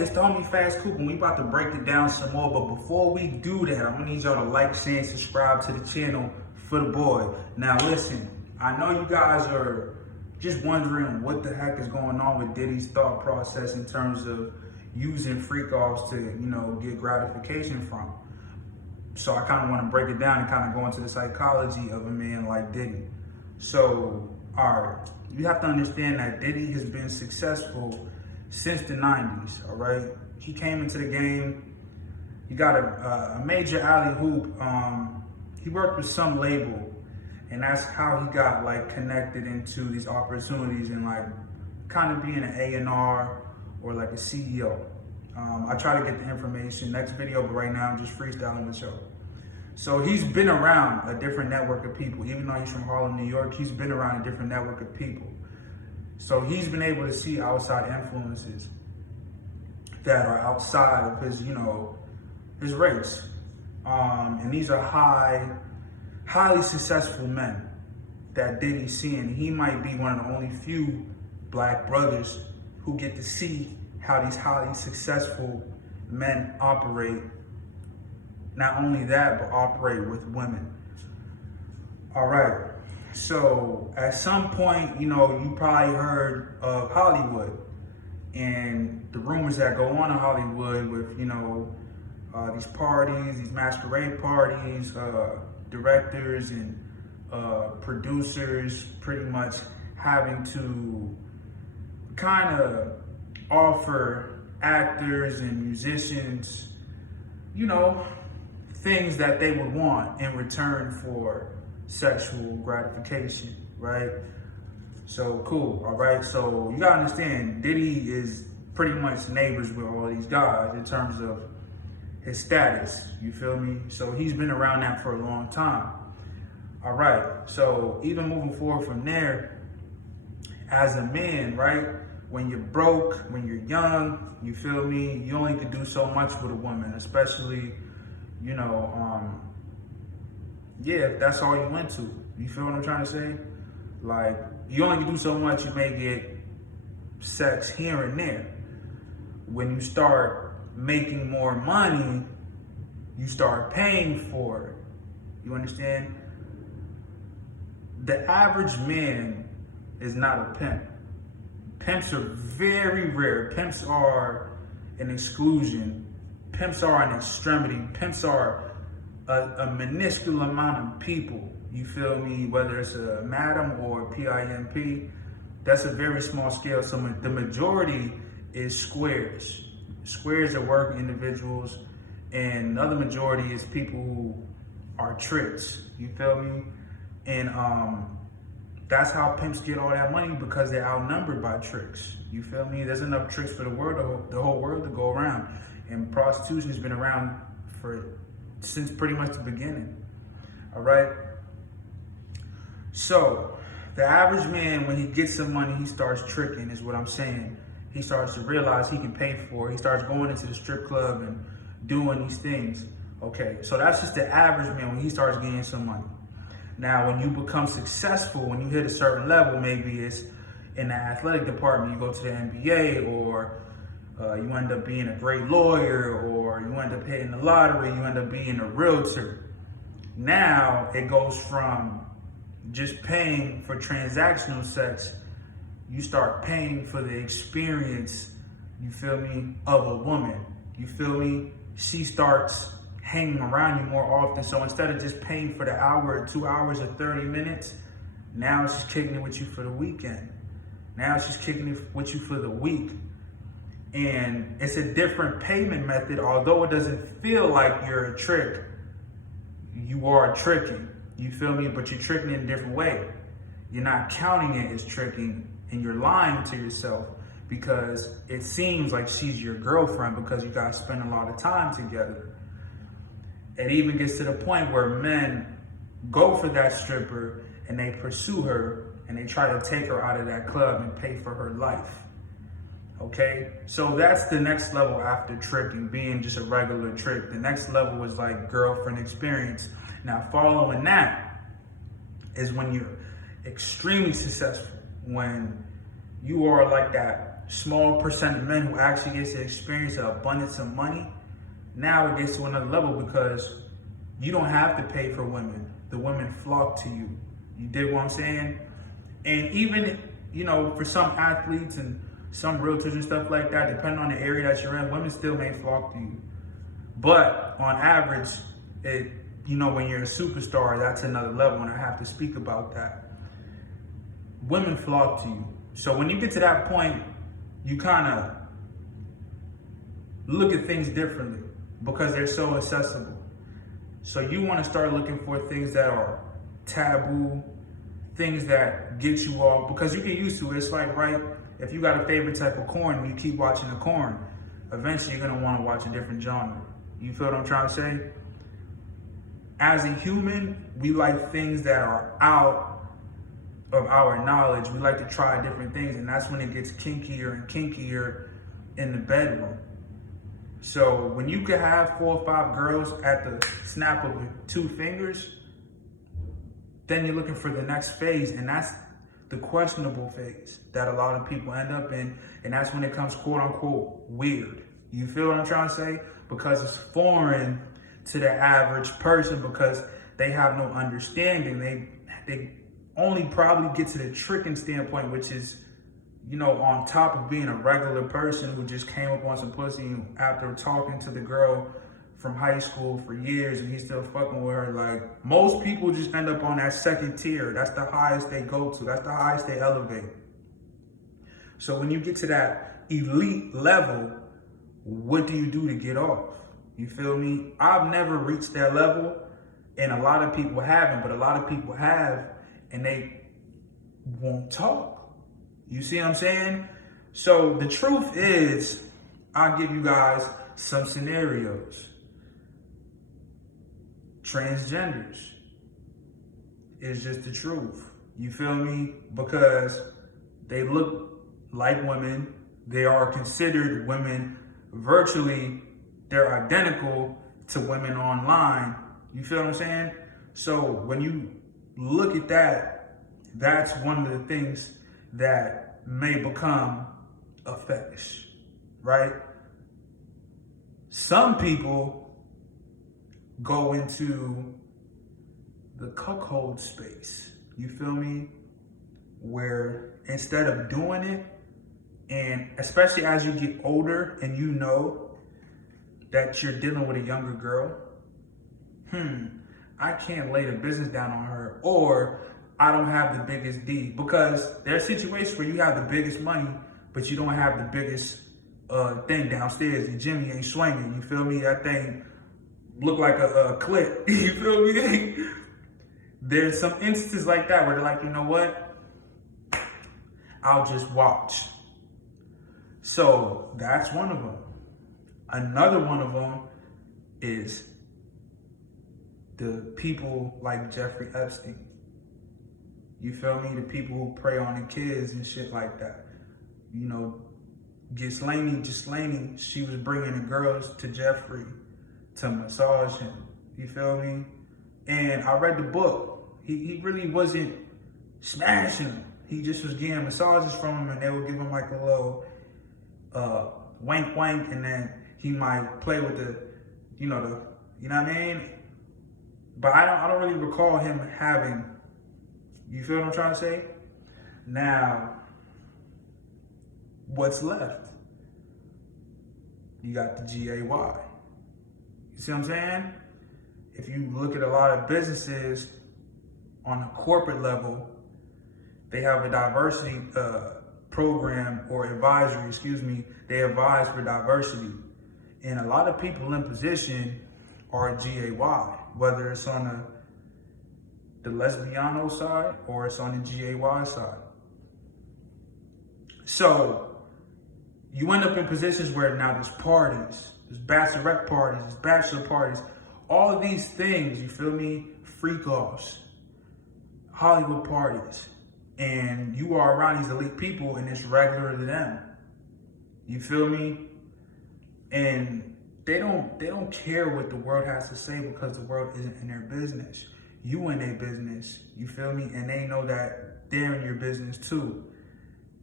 It's the homie Fast Coop, and we about to break it down some more. But before we do that, I'm gonna need y'all to like, share, and subscribe to the channel for the boy. Now listen, I know you guys are just wondering what the heck is going on with Diddy's thought process in terms of using freak offs to, get gratification from. So I kind of want to break it down and kind of go into the psychology of a man like Diddy. So, all right, you have to understand that Diddy has been successful since the 90s, all right? He came into the game, he got a major alley hoop. He worked with some label, and that's how he got connected into these opportunities and kind of being an A&R or a CEO. I try to get the information next video, but right now I'm just freestyling with y'all. So he's been around a different network of people. Even though he's from Harlem, New York, he's been around a different network of people. So he's been able to see outside influences that are outside of his, his race. And these are highly successful men that Diddy's seeing. He might be one of the only few black brothers who get to see how these highly successful men operate. Not only that, but operate with women. All right. So at some point, you probably heard of Hollywood and the rumors that go on in Hollywood with, these parties, these masquerade parties, directors and producers pretty much having to kind of offer actors and musicians, things that they would want in return for sexual gratification, right? So cool, all right? So you gotta understand, Diddy is pretty much neighbors with all these guys in terms of his status, you feel me? So he's been around that for a long time. All right, so even moving forward from there, as a man, right? When you're broke, when you're young, you feel me? You only can do so much with a woman, especially, if that's all you went to. You feel what I'm trying to say? You only can do so much. You may get sex here and there. When you start making more money, you start paying for it. You understand? The average man is not a pimp. Pimps are very rare. Pimps are an exclusion. Pimps are an extremity. Pimps are a minuscule amount of people, you feel me? Whether it's a madam or a PIMP, that's a very small scale. So the majority is squares. Squares are working individuals, and the other majority is people who are tricks, you feel me? And that's how pimps get all that money, because they're outnumbered by tricks, you feel me? There's enough tricks for the whole world to go around, and prostitution has been around since pretty much the beginning, all right? So the average man, when he gets some money, he starts tricking, is what I'm saying. He starts to realize he can pay for it. He starts going into the strip club and doing these things, okay? So that's just the average man when he starts getting some money. Now, when you become successful, when you hit a certain level, maybe it's in the athletic department, you go to the NBA, or you end up being a great lawyer, or you end up hitting the lottery, you end up being a realtor. Now it goes from just paying for transactional sex, you start paying for the experience, you feel me, of a woman. You feel me? She starts hanging around you more often. So instead of just paying for the hour or 2 hours or 30 minutes, now she's kicking it with you for the weekend. Now she's kicking it with you for the week. And it's a different payment method. Although it doesn't feel like you're a trick, you are tricking, you feel me? But you're tricking in a different way. You're not counting it as tricking, and you're lying to yourself because it seems like she's your girlfriend because you guys spend a lot of time together. It even gets to the point where men go for that stripper and they pursue her and they try to take her out of that club and pay for her life. Okay, so that's the next level after tricking, being just a regular trick. The next level is girlfriend experience. Now, following that is when you're extremely successful, when you are that small percent of men who actually gets to experience the abundance of money, now it gets to another level because you don't have to pay for women. The women flock to you. You dig what I'm saying? And even, for some athletes and some realtors and stuff like that, depending on the area that you're in, women still may flock to you. But on average, when you're a superstar, that's another level, and I have to speak about that. Women flock to you. So when you get to that point, you kind of look at things differently because they're so accessible. So you want to start looking for things that are taboo, things that get you off, because you get used to it. It's like, right, if you got a favorite type of corn and you keep watching the corn, eventually you're going to want to watch a different genre. You feel what I'm trying to say? As a human, we like things that are out of our knowledge. We like to try different things, and that's when it gets kinkier and kinkier in the bedroom. So when you can have 4 or 5 girls at the snap of 2 fingers, then you're looking for the next phase, and that's the questionable phase that a lot of people end up in, and that's when it comes quote unquote weird. You feel what I'm trying to say? Because it's foreign to the average person because they have no understanding. They only probably get to the tricking standpoint, which is, on top of being a regular person who just came up on some pussy after talking to the girl from high school for years and he's still fucking with her. Like, most people just end up on that second tier. That's the highest they go to. That's the highest they elevate. So when you get to that elite level, what do you do to get off? You feel me? I've never reached that level, and a lot of people haven't, but a lot of people have, and they won't talk. You see what I'm saying? So the truth is, I'll give you guys some scenarios. Transgenders is just the truth. You feel me? Because they look like women. They are considered women virtually. They're identical to women online. You feel what I'm saying? So when you look at that, that's one of the things that may become a fetish, right? Some people go into the cuckold space, you feel me? Where instead of doing it, and especially as you get older and you know that you're dealing with a younger girl, I can't lay the business down on her, or I don't have the biggest D, because there are situations where you have the biggest money, but you don't have the biggest thing downstairs. The Jimmy ain't swinging, you feel me? That thing look like a clip, you feel me? There's some instances like that where they're like, you know what? I'll just watch. So that's one of them. Another one of them is the people like Jeffrey Epstein. You feel me? The people who prey on the kids and shit like that. Ghislaine, she was bringing the girls to Jeffrey to massage him. You feel me? And I read the book. He really wasn't smashing them. He just was getting massages from him, and they would give him like a little wank, and then he might play with the, you know what I mean? But I don't really recall him having, you feel what I'm trying to say? Now, what's left? You got the GAY. You see what I'm saying? If you look at a lot of businesses on a corporate level, they have a diversity program or advisory, they advise for diversity. And a lot of people in position are GAY, whether it's on the lesbiano side or it's on the GAY side. So you end up in positions where now there's parties, there's bachelorette parties, there's bachelor parties, all of these things, you feel me? Freak-offs, Hollywood parties. And you are around these elite people and it's regular to them. You feel me? And they don't care what the world has to say because the world isn't in their business. You in their business, you feel me? And they know that they're in your business too.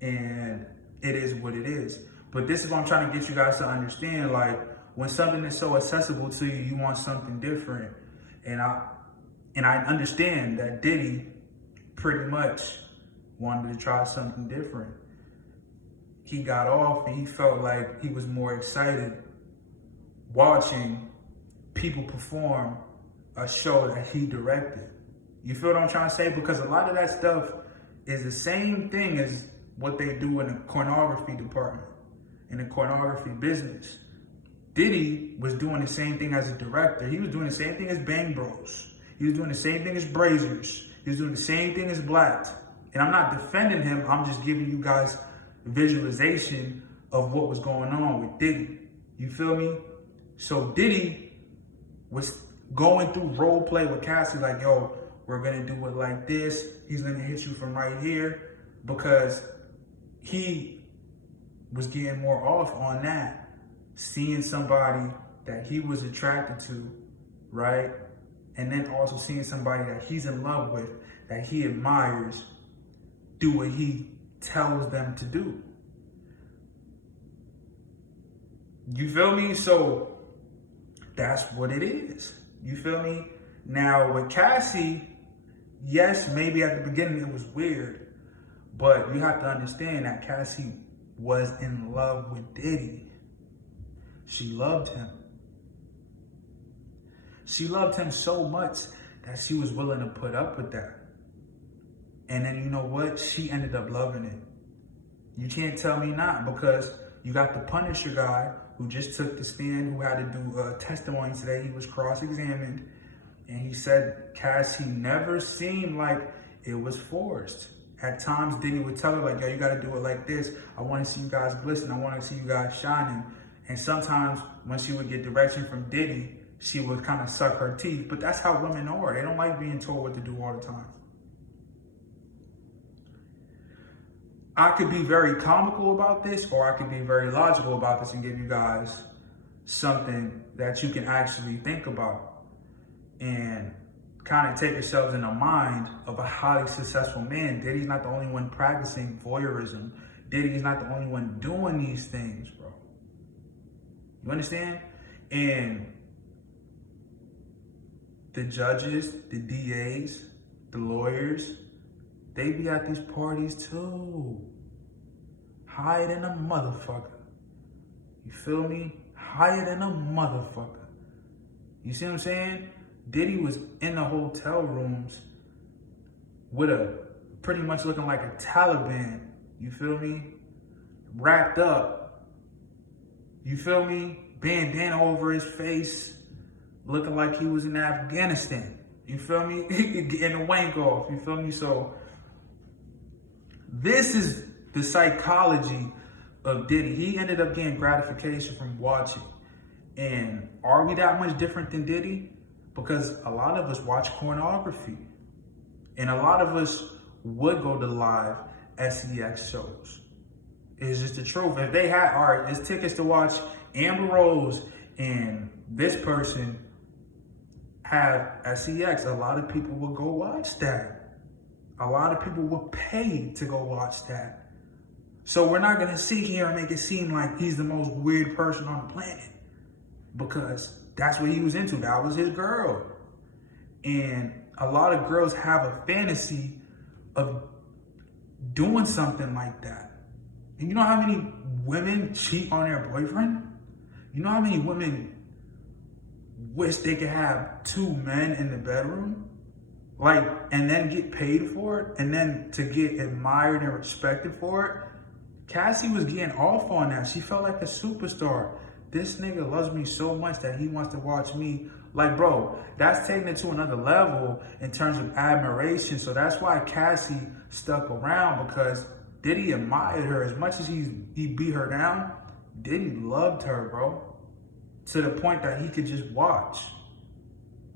And it is what it is. But this is what I'm trying to get you guys to understand. Like, when something is so accessible to you, you want something different. And I understand that Diddy pretty much wanted to try something different. He got off and he felt like he was more excited watching people perform a show that he directed. You feel what I'm trying to say? Because a lot of that stuff is the same thing as what they do in the pornography department, in the pornography business. Diddy was doing the same thing as a director. He was doing the same thing as Bang Bros. He was doing the same thing as Brazers. He was doing the same thing as Black. And I'm not defending him. I'm just giving you guys visualization of what was going on with Diddy. You feel me? So Diddy was going through role play with Cassie, like, yo, we're gonna do it like this. He's gonna hit you from right here, because he was getting more off on that, seeing somebody that he was attracted to, right? And then also seeing somebody that he's in love with, that he admires, do what he tells them to do. You feel me? So that's what it is. You feel me? Now with Cassie, yes, maybe at the beginning it was weird, but you have to understand that Cassie was in love with Diddy. She loved him. She loved him so much that she was willing to put up with that. And then you know what? She ended up loving it. You can't tell me not, because you got the Punisher guy who just took the stand, who had to do a testimony today. He was cross-examined, and he said Cassie never seemed like it was forced. At times, Diddy would tell her, like, yo, you got to do it like this. I want to see you guys glisten. I want to see you guys shining. And sometimes when she would get direction from Diddy, she would kind of suck her teeth. But that's how women are. They don't like being told what to do all the time. I could be very comical about this, or I could be very logical about this and give you guys something that you can actually think about and kind of take yourselves in the mind of a highly successful man. Diddy's not the only one practicing voyeurism. Diddy's not the only one doing these things, bro. You understand? And the judges, the DAs, the lawyers, they be at these parties too. Higher than a motherfucker. You feel me? Higher than a motherfucker. You see what I'm saying? Diddy was in the hotel rooms with a pretty much looking like a Taliban. You feel me? Wrapped up. You feel me? Bandana over his face, looking like he was in Afghanistan. You feel me? Getting a wank off. You feel me? So this is the psychology of Diddy. He ended up getting gratification from watching. And are we that much different than Diddy? Because a lot of us watch pornography. And a lot of us would go to live SEX shows. It's just the truth. If they had, all right, there's tickets to watch Amber Rose and this person have SEX, a lot of people will go watch that. A lot of people will pay to go watch that. So we're not gonna sit here and make it seem like he's the most weird person on the planet, because that's what he was into. That was his girl. And a lot of girls have a fantasy of doing something like that. And you know how many women cheat on their boyfriend? You know how many women wish they could have 2 men in the bedroom? Like, and then get paid for it, and then to get admired and respected for it? Cassie was getting off on that. She felt like a superstar. This nigga loves me so much that he wants to watch me. Like, bro, that's taking it to another level in terms of admiration. So that's why Cassie stuck around, because Diddy admired her as much as he beat her down. Diddy loved her, bro, to the point that he could just watch.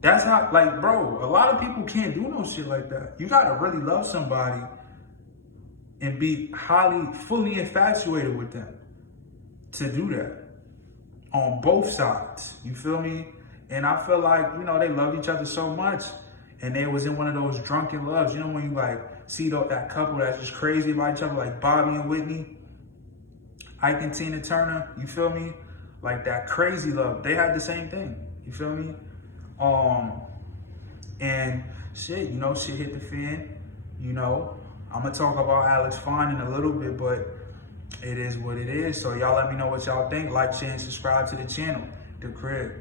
That's how, like, bro, a lot of people can't do no shit like that. You gotta really love somebody and be fully infatuated with them to do that on both sides. You feel me? And I feel like, you know, they love each other so much, and they was in one of those drunken loves. You know, when you like see that couple that's just crazy about each other, like Bobby and Whitney, Ike and Tina Turner, you feel me? Like that crazy love. They had the same thing. You feel me? And shit, you know, shit hit the fan. You know, I'm gonna talk about Alex Fine in a little bit, but it is what it is. So y'all let me know what y'all think. Like, share, and subscribe to the channel. The Crib.